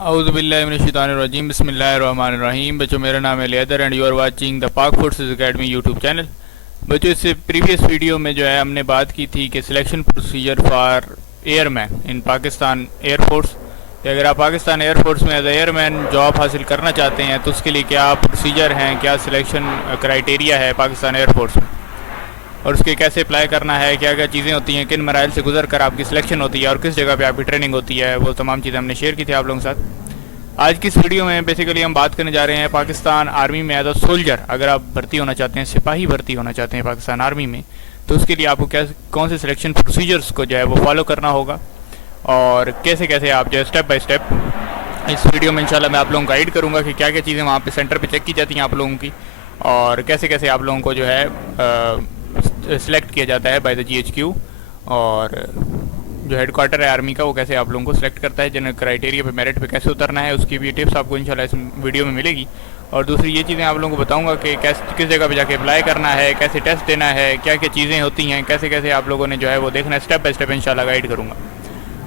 औज़ुबिल्लाहिमिनश्शैतानिर्रजीम बिस्मिल्लाहिर्रहमानिर्रहीम। बच्चों, मेरा नाम है लेदर and you are watching the Pak forces academy YouTube channel. बच्चों, इससे प्रीवियस वीडियो में जो है हमने बात की थी कि selection procedure for airman in Pakistan air force, कि अगर आप पाकिस्तान एयरफोर्स में एज एयरमैन जॉब हासिल करना चाहते हैं तो उसके लिए क्या प्रोसीजर हैं, क्या सिलेक्शन क्राइटेरिया है पाकिस्तान एयरफोर्स में, और उसके कैसे अप्लाई करना है, क्या क्या चीज़ें होती हैं, किन मराइल से गुजर कर आपकी सिलेक्शन होती है और किस जगह पे आपकी ट्रेनिंग होती है, वो तमाम चीज़ें हमने शेयर की थी आप लोगों के साथ। आज की इस वीडियो में बेसिकली हम बात करने जा रहे हैं पाकिस्तान आर्मी में एज अ सोल्जर। अगर आप भर्ती होना चाहते हैं, सिपाही भर्ती होना चाहते हैं पाकिस्तान आर्मी में, तो उसके लिए आपको क्या कौन से सिलेक्शन प्रोसीजर्स को जो है वो फॉलो करना होगा और कैसे कैसे आप जो है स्टेप बाय स्टेप इस वीडियो में इंशाल्लाह मैं आप लोगों को गाइड करूँगा कि क्या क्या चीज़ें वहाँ पे सेंटर पे चेक की जाती हैं आप लोगों की, और कैसे कैसे आप लोगों को जो है सिलेक्ट किया जाता है बाय द GHQ, और जो हेडक्वार्टर है आर्मी का वो कैसे आप लोगों को सिलेक्ट करता है, जिन क्राइटेरिया पे मेरिट पे कैसे उतरना है, उसकी भी टिप्स आपको इंशाल्लाह इस वीडियो में मिलेगी। और दूसरी ये चीज़ें आप लोगों को बताऊंगा कि किस जगह पे जाके अप्लाई करना है, कैसे टेस्ट देना है, क्या क्या चीज़ें होती हैं, कैसे कैसे आप लोगों ने जो है वो देखना है, स्टेप बाय स्टेप इंशाल्लाह गाइड करूँगा।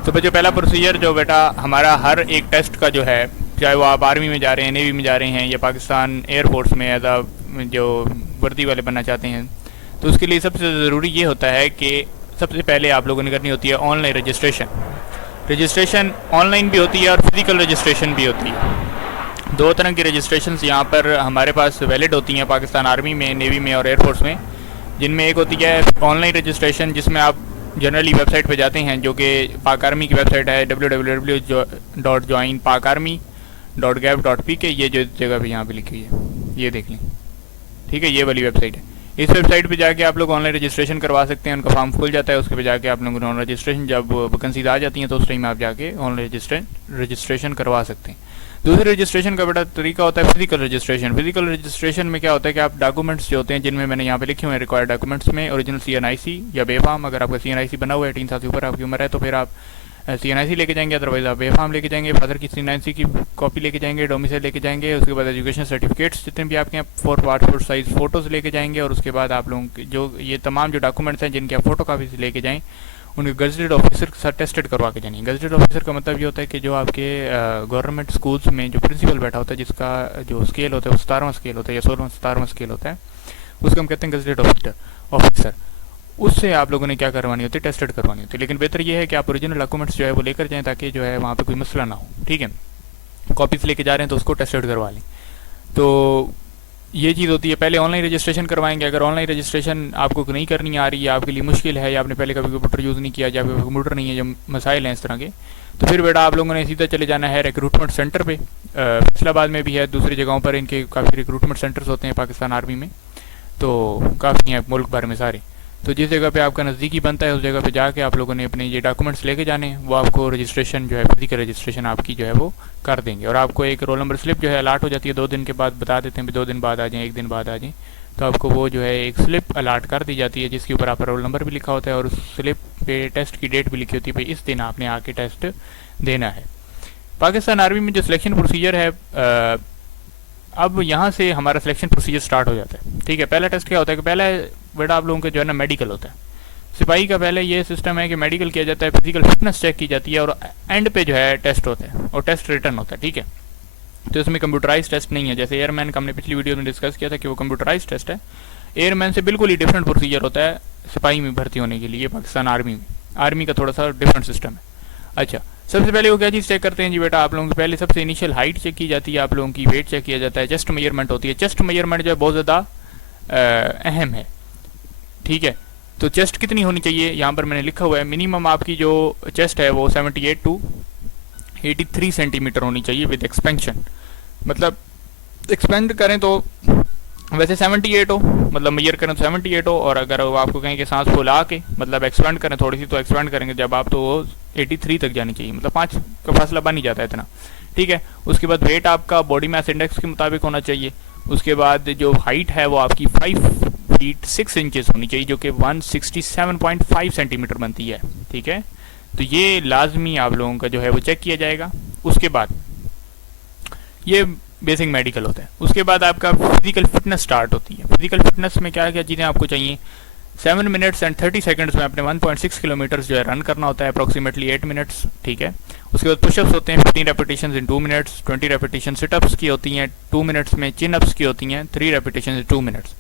तो बच्चों, पहला प्रोसीजर जो बेटा हमारा हर एक टेस्ट का जो है, चाहे वो आप आर्मी में जा रहे हैं, नेवी में जा रहे हैं या पाकिस्तान एयरफोर्स में एज अ जो वर्दी वाले बनना चाहते हैं, तो उसके लिए सबसे ज़रूरी ये होता है कि सबसे पहले आप लोगों ने करनी होती है ऑनलाइन रजिस्ट्रेशन। रजिस्ट्रेशन ऑनलाइन भी होती है और फिज़िकल रजिस्ट्रेशन भी होती है। दो तरह की रजिस्ट्रेशन यहाँ पर हमारे पास वैलिड होती हैं पाकिस्तान आर्मी में, नेवी में और एयरफोर्स में, जिनमें एक होती है ऑनलाइन रजिस्ट्रेशन, जिसमें आप जनरली वेबसाइट पे जाते हैं जो कि पाक आर्मी की वेबसाइट है www.joinpakarmy.gov.pk। ये जो जगह पे यहाँ पे लिखी हुई है ये देख लें, ठीक है, ये वाली वेबसाइट है। इस वेबसाइट पे जाके आप लोग ऑनलाइन रजिस्ट्रेशन करवा सकते हैं, उनका फॉर्म खुल जाता है, उसके पे जाके आप लोगों ने ऑनलाइन रजिस्ट्रेशन, जब वैकेंसीज आ जाती हैं तो उस टाइम आप जाके ऑनलाइन रजिस्ट्रेशन करवा सकते हैं। दूसरे रजिस्ट्रेशन का बड़ा तरीका होता है फिजिकल रजिस्ट्रेशन। फिजिकल रजिस्ट्रेशन में क्या होता है कि आप डॉक्यूमेंट्स जो होते हैं, जिनमें मैंने यहाँ पे लिखे हुए हैं रिक्वायर्ड डॉक्यूमेंट्स में, ओरिजिनल CNIC या बेफाम, अगर आपका CNIC बना हुआ है 18 साल से ऊपर आपकी उम्र है तो फिर आप CNIC लेके जाएंगे, अदरवाइज आप बेफाम लेके जाएंगे, फादर की CNIC की कॉपी लेके जाएंगे, डोमिसाइल लेके जाएंगे, उसके बाद एजुकेशन सर्टिफिकेट्स जितने भी आपके यहाँ 4 पासपोर्ट साइज फ़ोटोज़ लेके जाएंगे, और उसके बाद आप लोगों के जो ये तमाम जो डॉक्यूमेंट्स हैं जिनकी आप फोटो कापी लेके जाएँ, उनके गजटेड ऑफिसर के साथ टेस्टेड करवा के जानी। गजटेड ऑफिसर का मतलब ये होता है कि जो आपके गवर्नमेंट स्कूल्स में जो प्रिंसिपल बैठा होता है, जिसका जो स्केल होता है वो 17वां स्केल होता है या 16वां स्केल होता है, उसको हम कहते हैं गजटेड ऑफिसर। उससे आप लोगों ने क्या करवानी होती है, टेस्टेड करवानी होती है। लेकिन बेहतर ये है कि आप ओरिजिनल डॉक्यूमेंट्स जो है वो लेकर जाएँ, ताकि जो है वहाँ पे कोई मसला ना हो, ठीक है। कॉपीज़ लेके जा रहे हैं तो उसको टेस्टेड करवा लें। तो ये चीज़ होती है, पहले ऑनलाइन रजिस्ट्रेशन करवाएंगे। अगर ऑनलाइन रजिस्ट्रेशन आपको नहीं करनी आ रही है, आपके लिए मुश्किल है, या आपने पहले कभी कंप्यूटर यूज़ नहीं किया, या आपके कंप्यूटर नहीं है, जो मसाइल हैं इस तरह के, तो फिर बेटा आप लोगों ने सीधा चले जाना है रिक्रूटमेंट सेंटर पे। फैसलाबाद में भी है, दूसरी जगहों पर इनके काफ़ी रिक्रूटमेंट सेंटर्स होते हैं पाकिस्तान आर्मी में, तो काफ़ी हैं मुल्क भर में सारे। तो जिस जगह पे आपका नज़दीकी बनता है उस जगह पे जाके आप लोगों ने अपने ये डॉक्यूमेंट्स लेके जाने हैं, वो आपको रजिस्ट्रेशन जो है फिजिकल रजिस्ट्रेशन आपकी जो है वो कर देंगे। और आपको एक रोल नंबर स्लिप जो है अलॉट हो जाती है, 2 दिन के बाद बता देते हैं, 2 दिन बाद आ जाएँ, 1 दिन बाद आ जाएँ, तो आपको वो जो है एक स्लिप अलॉट कर दी जाती है, जिसके ऊपर आपका रोल नंबर भी लिखा होता है और उस स्लिप पे टेस्ट की डेट भी लिखी होती है, भाई इस दिन आपने आके टेस्ट देना है। पाकिस्तान आर्मी में जो सिलेक्शन प्रोसीजर है, अब यहाँ से हमारा सिलेक्शन प्रोसीजर स्टार्ट हो जाता है, ठीक है। पहला टेस्ट क्या होता है कि पहला बेटा आप लोगों के जो है ना मेडिकल होता है। सिपाही का पहले ये सिस्टम है कि मेडिकल किया जाता है, फिजिकल फिटनेस चेक की जाती है, और एंड पे जो है टेस्ट होता है और टेस्ट रिटर्न होता है, ठीक है। तो इसमें कंप्यूटराइज टेस्ट नहीं है, जैसे एयरमैन का हमने पिछली वीडियो में डिस्कस किया था कि वो कंप्यूटराइज टेस्ट है। एयरमैन से बिल्कुल ही डिफरेंट प्रोसीजर होता है सिपाही में भर्ती होने के लिए पाकिस्तान आर्मी में। आर्मी का थोड़ा सा डिफरेंट सिस्टम है। अच्छा, सबसे पहले वो क्या चीज़ चेक करते हैं जी बेटा, आप लोगों की पहले सबसे इनिशियल हाइट चेक की जाती है, आप लोगों की वेट चेक किया जाता है, चेस्ट मेजरमेंट होती है। चेस्ट मेजरमेंट जो है बहुत ज़्यादा अहम है, ठीक है। तो चेस्ट कितनी होनी चाहिए, यहाँ पर मैंने लिखा हुआ है, मिनिमम आपकी जो चेस्ट है वो 78 टू 83 सेंटीमीटर होनी चाहिए विद एक्सपेंशन। मतलब एक्सपेंड करें तो वैसे 78 हो, मतलब मेजर करें तो 78 हो, और अगर वो आपको कहें कि सांस फुला के मतलब एक्सपेंड करें थोड़ी सी, तो एक्सपेंड करेंगे जब आप, तो वो 83 तक जानी चाहिए, मतलब 5 का फासला बन ही जाता है इतना, ठीक है। उसके बाद वेट आपका बॉडी मास इंडेक्स के मुताबिक होना चाहिए। उसके बाद जो हाइट है वो आपकी 5 फीट 6 इंचेस होनी चाहिए, जो कि 167.5 सेंटीमीटर बनती है, ठीक है। तो ये लाजमी आप लोगों का जो है वो चेक किया जाएगा। उसके बाद ये बेसिक मेडिकल होता है। उसके बाद आपका फिजिकल फिटनेस स्टार्ट होती है। फिजिकल फिटनेस में क्या क्या चीज़ें आपको चाहिए, 7 मिनट्स एंड 30 सेकंड्स में अपने 1.6 किलोमीटर्स जो है रन करना होता है, अप्रॉक्सीमेटली 8 मिनट्स, ठीक है। उसके बाद पुशअप्स होते हैं 15 रेपिटेशन इन 2 मिनट्स, 20 रेपिटेशन सिटअप्स की होती हैं 2 मिनट्स में, चिन अप्स की होती हैं 3 रेपिटेशन इन 2 मिनट्स।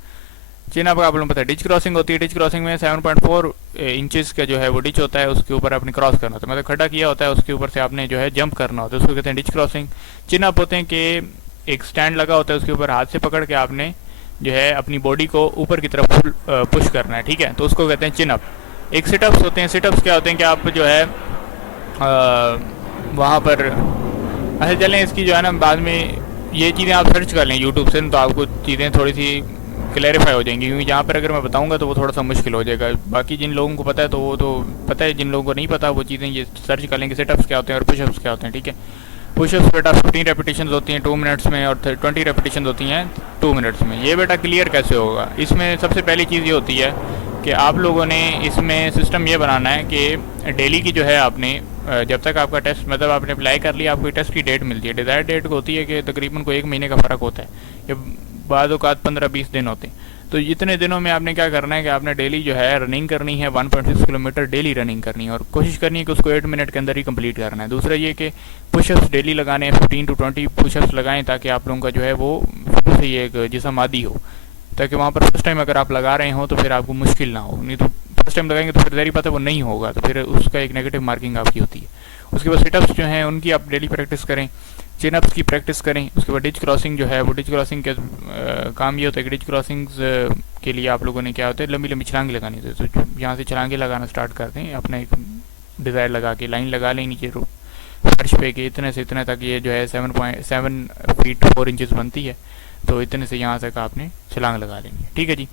चिन अप का आप लोगों को पता है, डिच क्रॉसिंग होती है, डिच क्रॉसिंग में 7.4 इंचेस का जो है वो डिच होता है, उसके ऊपर आपने क्रॉस करना होता है, मतलब खड्डा किया होता है, उसके ऊपर से आपने जो है जंप करना होता है, उसको कहते हैं डिच क्रॉसिंग। चिन अप होते हैं कि एक स्टैंड लगा होता है, उसके ऊपर हाथ से पकड़ के आपने जो है अपनी बॉडी को ऊपर की तरफ पुश करना है, ठीक है, तो उसको कहते हैं चिन अप। एक सिटअप्स होते हैं, सिटअप्स क्या होते हैं कि आप जो है वहाँ पर अच्छा चलें, इसकी जो है ना बाद में ये चीज़ें आप सर्च कर लें यूट्यूब से, तो आपको चीज़ें थोड़ी सी क्लैरिफाई हो जाएंगी, क्योंकि यहाँ पर अगर मैं बताऊंगा तो वो थोड़ा सा मुश्किल हो जाएगा। बाकी जिन लोगों को पता है तो वो तो पता है, जिन लोगों को नहीं पता वो चीज़ें ये सर्च कर लेंगे, सेटअप्स क्या होते हैं और पुशअप्स क्या होते हैं, ठीक है। पुशअप्स बेटा 15 रेपिटेशन होती हैं 2 मिनट्स में और 20 रेपिटेशन होती हैं 2 मिनट्स में। ये बेटा क्लियर कैसे होगा, इसमें सबसे पहली चीज़ ये होती है कि आप लोगों ने इसमें सिस्टम ये बनाना है कि डेली की जो है आपने जब तक आपका टेस्ट मतलब आपने अप्लाई कर लिया, आपको टेस्ट की डेट मिलती है, डिज़ायर्ड डेट होती है कि तकरीबन को 1 महीने का फ़र्क होता है, ये बाद औकात 15-20 दिन होते हैं। तो इतने दिनों में आपने क्या करना है कि आपने डेली जो है रनिंग करनी है, 1.6 किलोमीटर डेली रनिंग करनी है और कोशिश करनी है कि उसको 8 मिनट के अंदर ही कंप्लीट करना है। दूसरा ये कि पुशअप्स डेली लगाने हैं, 15 to 20 पुशअप्स लगाएं, ताकि आप लोगों का जो है वो शुरू से ये एक जिस्म आदी हो, ताकि वहाँ पर फर्स्ट टाइम अगर आप लगा रहे हो तो फिर आपको मुश्किल ना हो, नहीं तो फर्स्ट टाइम लगाएंगे तो फिर देरी पता वो नहीं होगा, तो फिर उसका एक नेगेटिव मार्किंग आपकी होती है। उसके बाद सिटअप्स जो हैं उनकी आप डेली प्रैक्टिस करें, चिनअप्स की प्रैक्टिस करें। उसके बाद डिच क्रॉसिंग जो है वो डिच क्रॉसिंग के काम ये होता है कि डिच क्रॉसिंग्स के लिए आप लोगों ने क्या होता है लंबी लंबी छलांगे लगानी होती है, तो यहाँ से छलांगे लगाना स्टार्ट कर दें, अपना एक डिज़ायर लगा के लाइन लगा लें नीचे फर्श पे कि इतने से इतने तक ये जो है 7.7 फीट 4 इंचज़ बनती है, तो इतने से यहाँ तक आपने छलांग लगा लेंगे, ठीक है जी।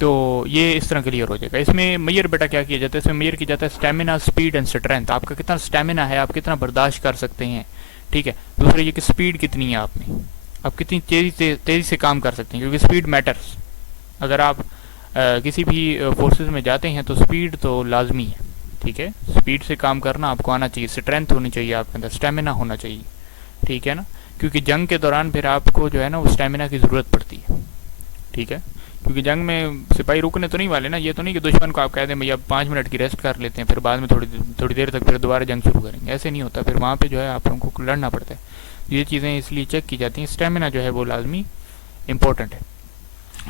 तो ये इस तरह क्लियर हो जाएगा। इसमें मेजर बेटा क्या किया जाता है, इसमें मेजर किया जाता है स्टेमिना, स्पीड एंड स्ट्रेंथ, आपका कितना स्टेमिना है, आप कितना बर्दाश्त कर सकते हैं, ठीक है। दूसरा ये कि स्पीड कितनी है आप कितनी तेज़ी से काम कर सकते हैं, क्योंकि स्पीड मैटर्स। अगर आप किसी भी फोर्सेस में जाते हैं तो स्पीड तो लाजमी है, ठीक है। स्पीड से काम करना आपको आना चाहिए, स्ट्रेंथ होनी चाहिए आपके अंदर, स्टेमिना होना चाहिए, ठीक है ना, क्योंकि जंग के दौरान फिर आपको जो है ना वो स्टेमिना की ज़रूरत पड़ती है, ठीक है। क्योंकि जंग में सिपाही रुकने तो नहीं वाले ना, ये तो नहीं कि दुश्मन को आप कह दें भैया 5 मिनट की रेस्ट कर लेते हैं फिर बाद में थोड़ी देर तक फिर दोबारा जंग शुरू करेंगे, ऐसे नहीं होता, फिर वहाँ पे जो है आप लोगों को लड़ना पड़ता है। ये चीज़ें इसलिए चेक की जाती हैं, स्टेमिना जो है वो लाजमी इंपॉर्टेंट है,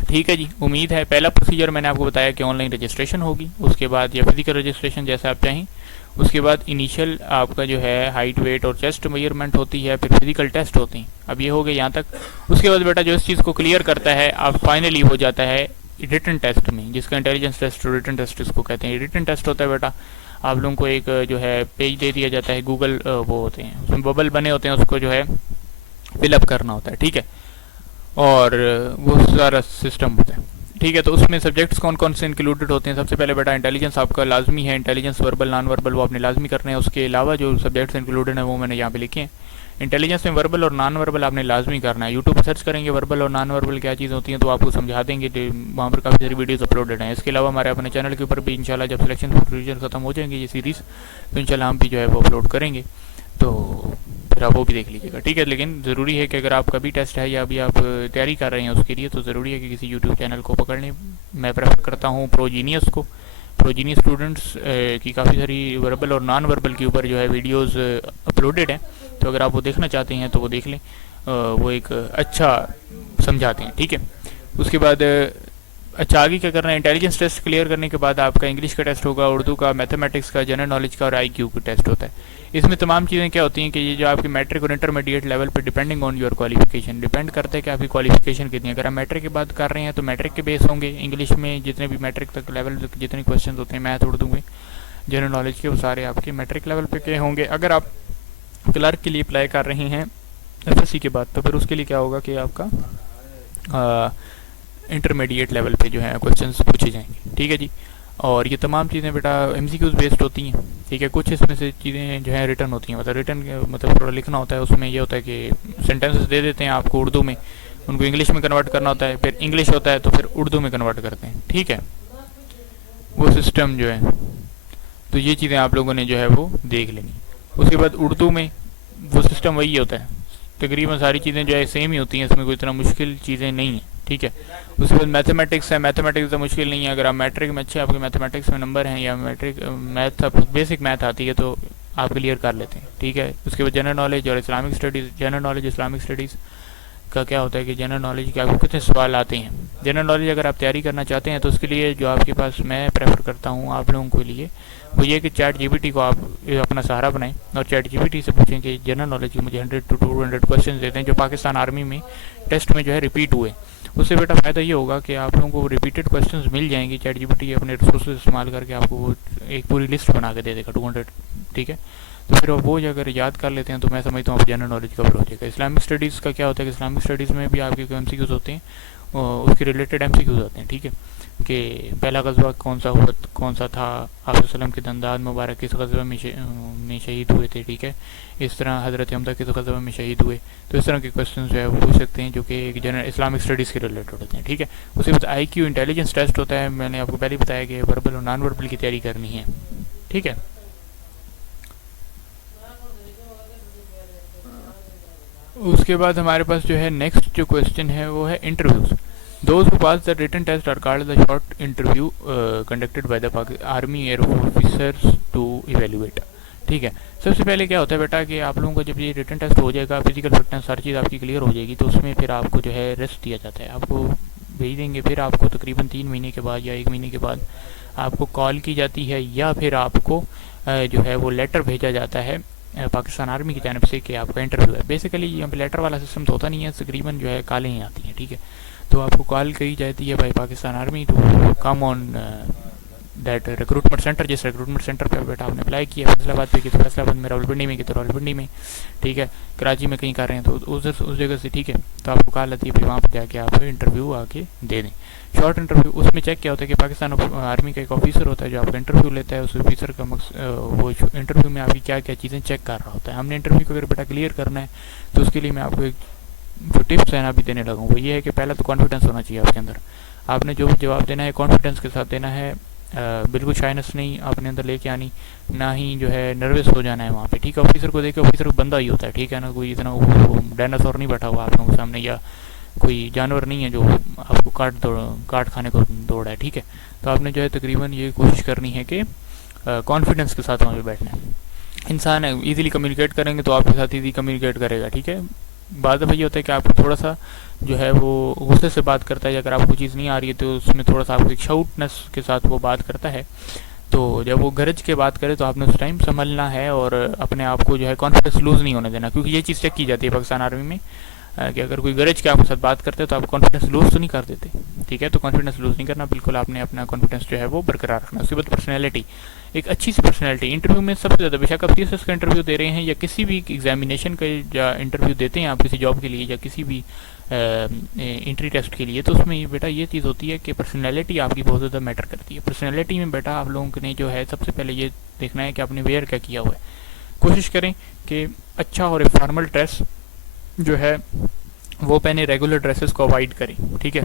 ठीक है जी। उम्मीद है पहला प्रोसीजर मैंने आपको बताया कि ऑनलाइन रजिस्ट्रेशन होगी, उसके बाद या फिजिकल रजिस्ट्रेशन जैसा आप चाहें, उसके बाद इनिशियल आपका जो है हाइट वेट और चेस्ट मेजरमेंट होती है, फिर फिजिकल टेस्ट होते हैं। अब ये हो गए यहाँ तक। उसके बाद बेटा जो इस चीज़ को क्लियर करता है आप फाइनली हो जाता है रिटन टेस्ट में, जिसका इंटेलिजेंस टेस्ट और रिटन टेस्ट इसको कहते हैं। रिटन टेस्ट होता है बेटा आप लोगों को एक जो है पेज दे दिया जाता है, गूगल वो होते हैं उसमें बबल बने होते हैं, उसको जो है फिलअप करना होता है, ठीक है, और वो सारा सिस्टम होता है, ठीक है। तो उसमें सब्जेक्ट्स कौन कौन से इंक्लूडेड होते हैं, सबसे पहले बेटा इंटेलिजेंस आपका लाजमी है, इंटेलिजेंस वर्बल नॉन वर्बल वो आपने लाजमी करने हैं। उसके अलावा जो सब्जेक्ट्स इंक्लूडेड हैं वो मैंने यहाँ पे लिखे हैं। इंटेलिजेंस में वर्बल और नॉन वर्बल आपने लाजमी करना है। यूट्यूब पर सर्च करेंगे वर्बल और नॉन वर्बल क्या चीज़ होती हैं तो आपको समझा देंगे, वहाँ पर काफ़ी सारी वीडियोस अपलोडेड हैं। इसके अलावा हमारे अपने चैनल के ऊपर भी इंशाल्लाह जब सिलेक्शन प्रोसीजर खत्म हो जाएंगे ये सीरीज़, तो इंशाल्लाह हम भी जो है वो अपलोड करेंगे, तो फिर आप वो भी देख लीजिएगा, ठीक है। लेकिन ज़रूरी है कि अगर आपका भी टेस्ट है या अभी आप तैयारी कर रहे हैं उसके लिए, तो ज़रूरी है कि किसी यूट्यूब चैनल को पकड़ लें। मैं प्रेफर करता हूँ प्रोजीनियस को। प्रोजीनियस स्टूडेंट्स की काफ़ी सारी वर्बल और नॉन वर्बल के ऊपर जो है वीडियोस अपलोडेड हैं, तो अगर आप वो देखना चाहते हैं तो वो देख लें, वो एक अच्छा समझाते हैं, ठीक है। उसके बाद अच्छा आगे क्या करना है, इंटेलिजेंस टेस्ट क्लियर करने के बाद आपका इंग्लिश का टेस्ट होगा, उर्दू का, मैथमेटिक्स का, जनरल नॉलेज का और IQ का टेस्ट होता है। इसमें तमाम चीज़ें क्या होती हैं कि ये जो आपकी मैट्रिक और इंटरमीडिएट लेवल पे depending on your qualification depend करता है कि आपकी क्वालिफिकेशन कितनी है। अगर आप मैट्रिक की बात कर रहे हैं तो मैट्रिक के बेस होंगे, इंग्लिश में जितने भी मैट्रिक तक लेवल जितने क्वेश्चन होते हैं मैथ उर्दू में जनरल नॉलेज के वो सारे आपके मैट्रिक लेवल पे के होंगे। अगर आप क्लर्क के लिए अप्लाई कर रहे हैं SSC के बाद, तो फिर उसके लिए क्या होगा कि आपका इंटरमीडिएट लेवल पे जो है क्वेश्चंस पूछे जाएंगे, ठीक है जी। और ये तमाम चीज़ें बेटा MCQs बेस्ड होती हैं, ठीक है। कुछ इसमें से चीज़ें जो है रिटर्न होती हैं, मतलब रिटर्न मतलब थोड़ा लिखना होता है, उसमें ये होता है कि सेंटेंसेस दे देते हैं आपको उर्दू में, उनको इंग्लिश में कन्वर्ट करना होता है, फिर इंग्लिश होता है तो फिर उर्दू में कन्वर्ट करते हैं, ठीक है, वो सिस्टम जो है। तो ये चीज़ें आप लोगों ने जो है वो देख लेनी। उसके बाद उर्दू में वो सिस्टम वही होता है, तकरीबन सारी चीज़ें जो है सेम ही होती हैं, इसमें कोई इतना मुश्किल चीज़ें नहीं हैं, ठीक है। उसके बाद मैथमेटिक्स है, मैथमेटिक्स तो मुश्किल नहीं है, अगर आप मैट्रिक में अच्छे आपके मैथमेटिक्स में नंबर हैं या मैट्रिक मैथ बेसिक मैथ आती है तो आप क्लियर कर लेते हैं, ठीक है। उसके बाद जनरल नॉलेज और Islamic studies. General knowledge Islamic studies का क्या होता है कि जनरल नॉलेज के आपको कितने सवाल आते हैं। जनरल नॉलेज अगर आप तैयारी करना चाहते हैं तो उसके लिए जो आपके पास मैं प्रेफर करता हूँ आप लोगों के लिए वो ये कि चैट जीपीटी को आप अपना सहारा बनाएं और चैट जीपीटी से पूछें कि जनरल नॉलेज के मुझे 100 to 200 क्वेश्चन देते हैं जो पाकिस्तान आर्मी में टेस्ट में जो है रिपीट हुए। उससे बेटा फ़ायदा ये होगा कि आप लोगों को रिपीटेड क्वेश्चंस मिल जाएंगे, चैट जीपीटी अपने रिसोर्सेज इस्तेमाल करके आपको वो एक पूरी लिस्ट बना के दे देगा 200, ठीक है। तो फिर वो अगर याद कर लेते हैं तो मैं समझता हूँ आप जनरल नॉलेज कवर हो जाएगा। इस्लामिक स्टडीज़ का क्या होता है कि इस्लामिक स्टडीज़ में भी आपके एमसीक्यूज़ होते हैं, उसके रिलेटेड एमसीक्यूज़ होते हैं, ठीक है। कि पहला गज़वा कौन सा हुआ, कौन सा था, आप वसल्लम के दंदान मुबारक किस गज़वा में शहीद हुए थे, ठीक है। इस तरह हज़रत हमदा किस गज़वा में शहीद हुए। तो इस तरह के क्वेश्चन जो है वो पूछ सकते हैं जो कि एक जनरल इस्लामिक स्टडीज़ के रिलेटेड होते हैं, ठीक है। उसके बाद IQ इंटेलिजेंस टेस्ट होता है, मैंने आपको पहले बताया कि वर्बल और नॉन वर्बल की तैयारी करनी है, ठीक है। उसके बाद हमारे पास जो है नेक्स्ट जो क्वेश्चन है वो है interviews. Those who pass the written test are called the short interview conducted by the army air officers to evaluate, ठीक है। सबसे पहले क्या होता है बेटा कि आप लोगों को जब ये रिटन टेस्ट हो जाएगा, फिजिकल फिटनेस हर चीज़ आपकी क्लियर हो जाएगी, तो उसमें फिर आपको जो है रेस्ट दिया जाता है, आपको भेज देंगे। फिर आपको तकरीबन 3 महीने के बाद या 1 महीने के बाद आपको कॉल की जाती है या फिर आपको जो है वो लेटर भेजा जाता है पाकिस्तान आर्मी की जानब से कि आपका इंटरव्यू है। बेसिकली यहाँ पे लेटर वाला सिस्टम तो होता नहीं है, तकरीबन जो है कॉलें ही आती हैं, ठीक है। तो आपको कॉल कही जाती है भाई Pakistan army to come on that recruitment centre. जिस रिक्रूटमेंट सेंटर पे बेटा आपने अप्लाई किया, फैसलाबाद पे की तो फैसलाबाद में, रावलपिंडी में की तो रावलपिंडी में, ठीक है। कराची में कहीं कर रहे हैं तो उस जगह से, ठीक है। तो आपको कॉल आती है, फिर वहाँ पर जाके आप इंटरव्यू आके दे दें। शॉर्ट इंटरव्यू उसमें चेक क्या होता है कि पाकिस्तान आर्मी का एक ऑफिसर होता है जो आपका इंटरव्यू लेता है। उस ऑफिसर का वो इंटरव्यू में आपकी क्या क्या चीज़ें चेक कर रहा होता है। हमने इंटरव्यू को अगर बेटा क्लियर करना है तो उसके लिए मैं आपको एक जो टिप्स है ना अभी देने लगा हूँ वो ये है कि पहला तो कॉन्फिडेंस होना चाहिए आपके अंदर। आपने जो भी जवाब देना है कॉन्फिडेंस के साथ देना है, बिल्कुल शाइनेस नहीं अपने अंदर लेके आनी, ना ही जो है नर्वस हो जाना है वहाँ पे, ठीक है। ऑफिसर को देखे, ऑफिसर बंदा ही होता है, ठीक है ना, कोई इतना डायनासोर नहीं बैठा हुआ आप लोगों के सामने या कोई जानवर नहीं है जो आपको काट खाने को दौड़ा है, ठीक है। तो आपने जो है तकरीबन ये कोशिश करनी है कि कॉन्फिडेंस के साथ वहाँ पे बैठना है। इंसान है ईजिली कम्युनिकेट करेंगे तो आपके साथ ईजी कम्युनिकेट करेगा, ठीक है। बात दफ़ा ये होता है कि आपको थोड़ा सा जो है वो गुस्से से बात करता है, या अगर आपको चीज़ नहीं आ रही है तो उसमें थोड़ा सा आपको एक शाउटनेस के साथ वो बात करता है। तो जब वो गरज के बात करे तो आपने उस टाइम संभलना है और अपने आप को जो है कॉन्फिडेंस लूज़ नहीं होने देना, क्योंकि ये चीज़ चेक की जाती है पाकिस्तान आर्मी में कि अगर कोई गरज के आपके साथ बात करते हैं तो आप कॉन्फिडेंस लूज़ तो नहीं कर देते, ठीक है। तो कॉन्फिडेंस लूज़ नहीं करना, बिल्कुल आपने अपना कॉन्फिडेंस जो है वो बरकरार रखना। उसके बाद पर्सनैलिटी, एक अच्छी सी पर्सनैलिटी। इंटरव्यू में सबसे ज़्यादा बेशक आप CSS का इंटरव्यू दे रहे हैं या किसी भी एग्जामिनेशन का या इंटरव्यू देते हैं आप किसी जॉब के लिए या किसी भी एंट्री टेस्ट के लिए, तो उसमें बेटा ये चीज़ होती है कि पर्सनैलिटी आपकी बहुत ज़्यादा मैटर करती है। पर्सनैलिटी में बेटा आप लोगों ने जो है सबसे पहले ये देखना है कि आपने वेयर क्या किया हुआ है। कोशिश करें कि अच्छा और फॉर्मल ड्रेस जो है वो पहने, रेगुलर ड्रेसेस को अवॉइड करें, ठीक है।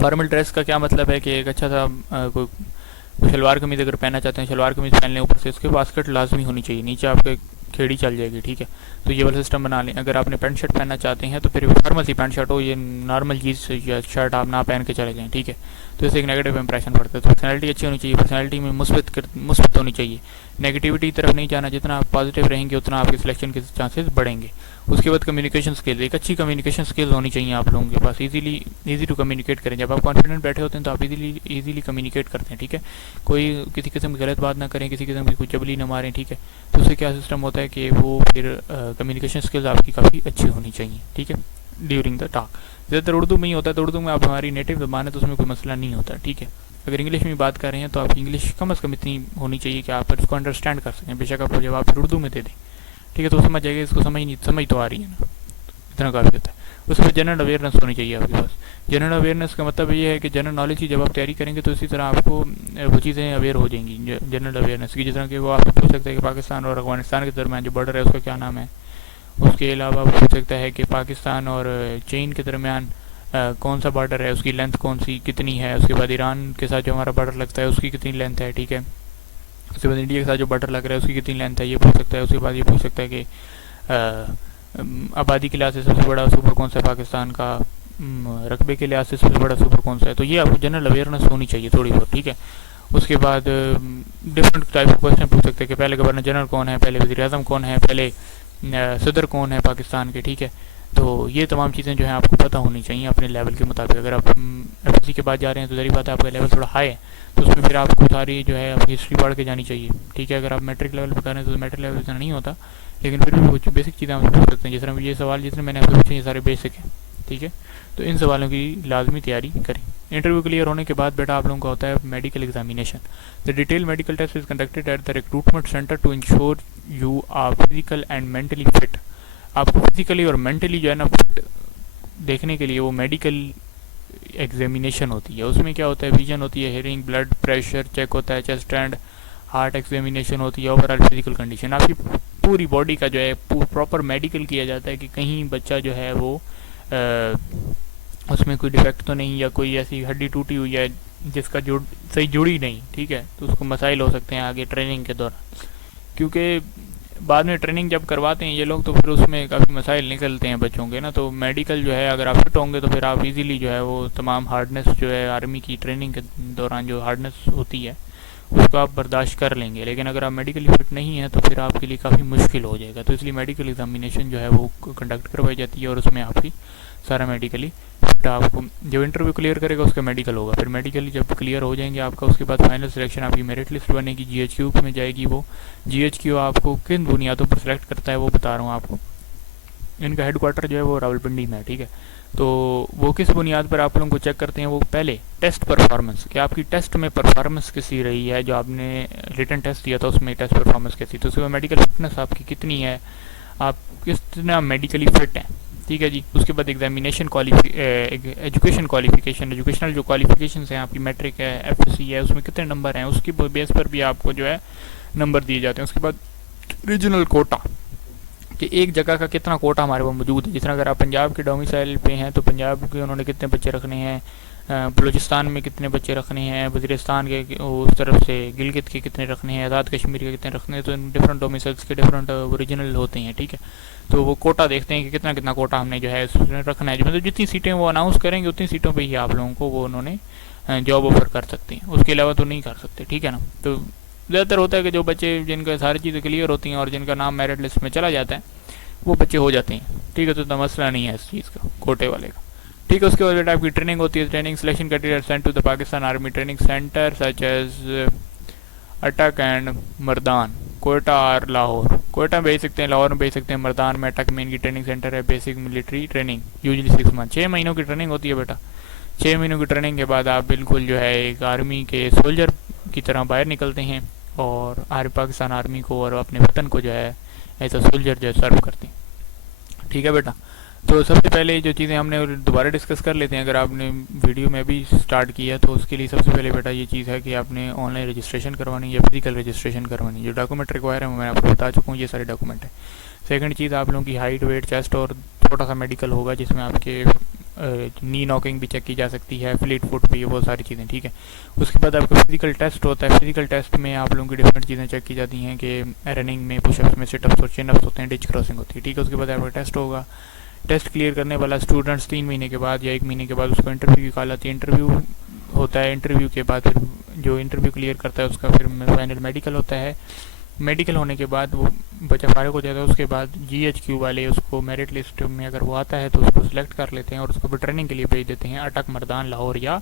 फॉर्मल ड्रेस का क्या मतलब है कि एक अच्छा सा कोई शलवार कमीज़ अगर पहनना चाहते हैं शलवार कमीज़ पहन लें, ऊपर से उसके बास्केट लाजमी होनी चाहिए, नीचे आपके खेड़ी चल जाएगी, ठीक है। तो ये वाला सिस्टम बना लें। अगर आपने पैंट शर्ट पहनना चाहते हैं तो फिर फॉर्मल सी पैंट शर्ट हो, ये नॉर्मल जीन्स या शर्ट आप ना पहन के चले जाएँ, ठीक है। तो इससे एक नेगेटिव इंप्रेशन पड़ता है। तो पर्सनैलिटी अच्छी होनी चाहिए, पर्सनैलिटी में मुस्बत होनी चाहिए, नेगेटिविटी की तरफ नहीं जाना। जितना आप पॉजिटिव रहेंगे उतना आपके सिलेक्शन के चांसेस बढ़ेंगे। उसके बाद कम्युनिकेशन स्किल, एक अच्छी कम्युनिकेशन स्किल होनी चाहिए आप लोगों के पास, ईजी टू कम्युनिकेट करें। जब आप कॉन्फिडेंट बैठे होते हैं तो आप ईजिली कम्युनिकेट करते हैं, ठीक है। कोई किसी किस्म की गलत बात ना करें, किसी किस्म की कोई चबली ना मारें, ठीक है। तो उससे क्या सिस्टम होता है कि वो फिर कम्युनिकेशन स्किल्स आपकी काफ़ी अच्छी होनी चाहिए, ठीक है, ड्यूरिंग द टॉक। ज़्यादातर उर्दू में ही होता है, तो उर्दू में आप हमारी नेटिव ज़बान है तो उसमें कोई मसला नहीं होता, ठीक है। अगर इंग्लिश में बात कर रहे हैं तो आपकी इंग्लिश कम अज़ कम इतनी होनी चाहिए कि आप इसको अंडरस्टैंड कर सकें। बेशक आपको जवाब फिर उर्दू में दे दें, ठीक है, तो समझ जाएगा इसको समझ तो आ रही है ना, इतना काफ़ी होता है। उसमें जनरल अवेयरनेस होनी चाहिए आपके पास। जनरल अवेयरनेस का मतलब ये है कि जनरल नॉलेज की जब आप तैयारी करेंगे तो इसी तरह आपको वो चीज़ें अवेयर हो जाएंगी जनरल अवेयरनेस की। जिस तरह कि वो आपको पूछ सकता है कि पाकिस्तान और अफगानिस्तान के दरमियान जो बॉर्डर है उसका क्या नाम है। उसके अलावा वो पूछ सकता है कि पाकिस्तान और चीन के दरमियान कौन सा बॉर्डर है, उसकी लेंथ कौन सी कितनी है। उसके बाद ईरान के साथ जो हमारा बॉर्डर लगता है उसकी कितनी लेंथ है, ठीक है। उसके बाद इंडिया के साथ जो बॉर्डर लग रहा है उसकी कितनी लेंथ है, ये पूछ सकता है। उसके बाद ये पूछ सकता है कि आबादी के लिहाज से सबसे बड़ा सूबा कौन सा पाकिस्तान का, रकबे के लिहाज से सबसे बड़ा सुपर कौन सा है, तो ये आपको जनरल अवेयरनेस होनी चाहिए थोड़ी बहुत, ठीक है। उसके बाद डिफरेंट टाइप ऑफ क्वेश्चन पूछ सकते हैं कि पहले गवर्नर जनरल कौन है, पहले वज़ीर आज़म कौन है, पहले सदर कौन है पाकिस्तान के, ठीक है। तो ये तमाम चीज़ें जो है आपको पता होनी चाहिए अपने लेवल के मुताबिक। अगर आप एफएससी के बाद जा रहे हैं तो ज़री बात है आपका लेवल थोड़ा हाई है, तो उसमें फिर आपको सारी जो है आपकी हिस्ट्री पढ़ के जानी चाहिए, ठीक है। अगर आप मैट्रिक लेवल पर कर रहे हैं तो मैट्रिक लेवल इतना नहीं होता, लेकिन फिर भी कुछ बेसिक चीज़ें आप पूछ सकते हैं। जिस तरह ये सवाल जिसने मैंने आपसे पूछे ये सारे बेसिक हैं, ठीक है। तो इन सवालों की लाजमी तैयारी करें। इंटरव्यू क्लियर होने के बाद बेटा आप लोगों का होता है medical examination. The detail medical test is conducted at the recruitment centre to ensure you are physical and mentally fit. आपको फिजिकली और मेंटली जो है ना फिट देखने के लिए वो मेडिकल एग्जामिनेशन होती है। उसमें क्या होता है, विजन होती है, हेयरिंग, ब्लड प्रेशर चेक होता है, चेस्ट एंड हार्ट एग्जामिनेशन होती है, ओवरऑल फिजिकल कंडीशन, आपकी पूरी बॉडी का जो है प्रॉपर मेडिकल किया जाता है कि कहीं बच्चा जो है वो उसमें कोई डिफेक्ट तो नहीं, या कोई ऐसी हड्डी टूटी हुई है जिसका जुड़ सही जुड़ी नहीं, ठीक है। तो उसको मसाइल हो सकते हैं आगे ट्रेनिंग के दौरान, क्योंकि बाद में ट्रेनिंग जब करवाते हैं ये लोग तो फिर उसमें काफ़ी मसाइल निकलते हैं बच्चों के ना। तो मेडिकल जो है अगर आप फिट होंगे तो फिर आप इजीली जो है वो तमाम हार्डनेस जो है आर्मी की ट्रेनिंग के दौरान जो हार्डनेस होती है उसको आप बर्दाश्त कर लेंगे। लेकिन अगर आप मेडिकली फिट नहीं है तो फिर आपके लिए काफ़ी मुश्किल हो जाएगा। तो इसलिए मेडिकल एग्जामिनेशन जो है वो कंडक्ट करवाई जाती है और उसमें आपकी सारा मेडिकली फिट, आपको जो इंटरव्यू क्लियर करेगा उसका मेडिकल होगा। फिर मेडिकली जब क्लियर हो जाएंगे आपका, उसके बाद फाइनल सिलेक्शन आपकी मेरिट लिस्ट बनेगी, GHQ में जाएगी। वो GHQ आपको किन बुनियादों पर सिलेक्ट करता है वो बता रहा हूँ आपको। इनका हेडक्वार्टर जो है वो रावलपिंडी में है, ठीक है। तो वो किस बुनियाद पर आप लोगों को चेक करते हैं, वो पहले टेस्ट परफॉर्मेंस, कि आपकी टेस्ट में परफॉर्मेंस कैसी रही है, जो आपने रिटन टेस्ट दिया था उसमें टेस्ट परफॉर्मेंस कैसी, तो उसके बाद मेडिकल फिटनेस आपकी कितनी है, आप कितना मेडिकली फिट हैं, ठीक है जी। उसके बाद एग्जामिनेशन एजुकेशन क्वालिफिकेशन, एजुकेशनल जो क्वालिफिकेशन हैं आपकी, मैट्रिक है, एफएससी है, उसमें कितने नंबर हैं, उसकी बेस पर भी आपको जो है नंबर दिए जाते हैं। उसके बाद रीजनल कोटा, कि एक जगह का कितना कोटा हमारे पास मौजूद है। जिस तरह अगर आप पंजाब के डोमिसाइल पे हैं तो पंजाब के उन्होंने कितने बच्चे रखने हैं, बलूचिस्तान में कितने बच्चे रखने हैं, वज़ीरिस्तान के उस तरफ से गिलगित के कितने रखने हैं, आज़ाद कश्मीर के कितने रखने हैं। तो डिफरेंट डोमिसाइल्स के डिफरेंट ओरिजिनल होते हैं, ठीक है। तो वो कोटा देखते हैं कि कितना कितना कोटा हमने जो है रखना है। मतलब जितनी सीटें वो अनाउंस करेंगे उतनी सीटों पर ही आप लोगों को वो उन्होंने जॉब ऑफर कर सकते हैं, उसके अलावा तो नहीं कर सकते, ठीक है ना। तो ज़्यादातर होता है कि जो बच्चे जिनका सारी चीज़ें क्लियर होती हैं और जिनका नाम मेरिट लिस्ट में चला जाता है वो बच्चे हो जाते हैं, ठीक है। तो मसला नहीं है इस चीज़ का कोटे वाले का, ठीक है। उसके बाद बेटा आपकी ट्रेनिंग होती है। Training selection criteria sent to the Pakistan army training centre such as Attock and Mardan, Quetta और लाहौर। कोयटा भेज सकते हैं, लाहौर में भेज सकते हैं, मर्दान में अटक में इनकी ट्रेनिंग सेंटर है। Basic military training usually 6 month, 6 महीनों की ट्रेनिंग होती है बेटा। 6 महीनों की ट्रेनिंग के बाद आप बिल्कुल जो है एक आर्मी के सोल्जर की तरह बाहर निकलते हैं और पाकिस्तान आर्मी को और अपने वतन को जो है एज अ सोल्जर जो है सर्व करते हैं, ठीक है बेटा। तो सबसे पहले जो चीज़ें हमने दोबारा डिस्कस कर लेते हैं, अगर आपने वीडियो में भी स्टार्ट किया तो उसके लिए सबसे पहले बेटा ये चीज़ है कि आपने ऑनलाइन रजिस्ट्रेशन करवानी या फिजिकल रजिस्ट्रेशन करवानी। जो डॉक्यूमेंट रिक्वायर है मैं आपको बता चुका हूँ, ये सारे डॉक्यूमेंट है। सेकंड चीज़ आप लोगों की हाइट, वेट, चेस्ट और छोटा सा मेडिकल होगा जिसमें आपके नी नॉकिंग भी चेक की जा सकती है, फ्लीट फुट भी, वो सारी चीज़ें, ठीक है। उसके बाद आपका फिजिकल टेस्ट होता है। फिजिकल टेस्ट में आप लोगों की डिफरेंट चीज़ें चेक की जाती हैं कि रनिंग में, पुशअप्स में, सिटअप्स और चिनअप्स होते हैं, डिच क्रॉसिंग होती है, ठीक है। उसके बाद आपका टेस्ट होगा। टेस्ट क्लियर करने वाला स्टूडेंट्स 3 महीने के बाद या 1 महीने के बाद उसको इंटरव्यू की कॉल आती है। इंटरव्यू होता है, इंटरव्यू के बाद फिर जो इंटरव्यू क्लियर करता है उसका फिर फाइनल मेडिकल होता है। मेडिकल होने के बाद वो बच्चा फारिग हो जाता है। उसके बाद GHQ वाले उसको मेरिट लिस्ट में अगर वो आता है तो उसको सिलेक्ट कर लेते हैं और उसको भी ट्रेनिंग के लिए भेज देते हैं अटक, मर्दान, लाहौर या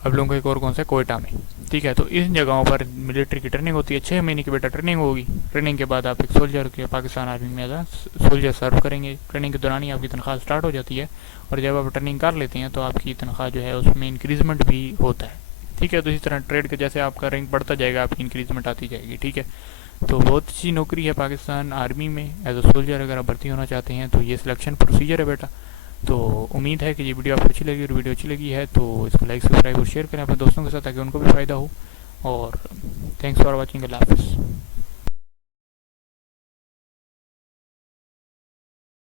अब लोगों को एक और कौन सा कोयटा में, ठीक है। तो इन जगहों पर मिलिट्री की ट्रेनिंग होती है। 6 महीने की बेटा ट्रेनिंग होगी। ट्रेनिंग के बाद आप एक सोल्जर के पाकिस्तान आर्मी में सोल्जर सर्व करेंगे। ट्रेनिंग के दौरान ही आपकी तनख्वाह स्टार्ट हो जाती है और जब आप ट्रेनिंग कर लेते हैं तो आपकी तनख्वाह जो है उसमें इंक्रीजमेंट भी होता है, ठीक है। तो इसी तरह ट्रेड के जैसे आपका रैंक बढ़ता जाएगा आपकी इंक्रीजमेंट आती जाएगी, ठीक है। तो बहुत अच्छी नौकरी है पाकिस्तान आर्मी में एज अ सोल्जर। अगर आप भर्ती होना चाहते हैं तो ये सिलेक्शन प्रोसीजर है बेटा। तो उम्मीद है कि ये वीडियो आपको अच्छी लगी, और वीडियो अच्छी लगी है तो इसको लाइक, सब्सक्राइब और शेयर करें अपने दोस्तों के साथ ताकि उनको भी फ़ायदा हो। और थैंक्स फॉर वॉचिंग, अल्लाह हाफ़िज़।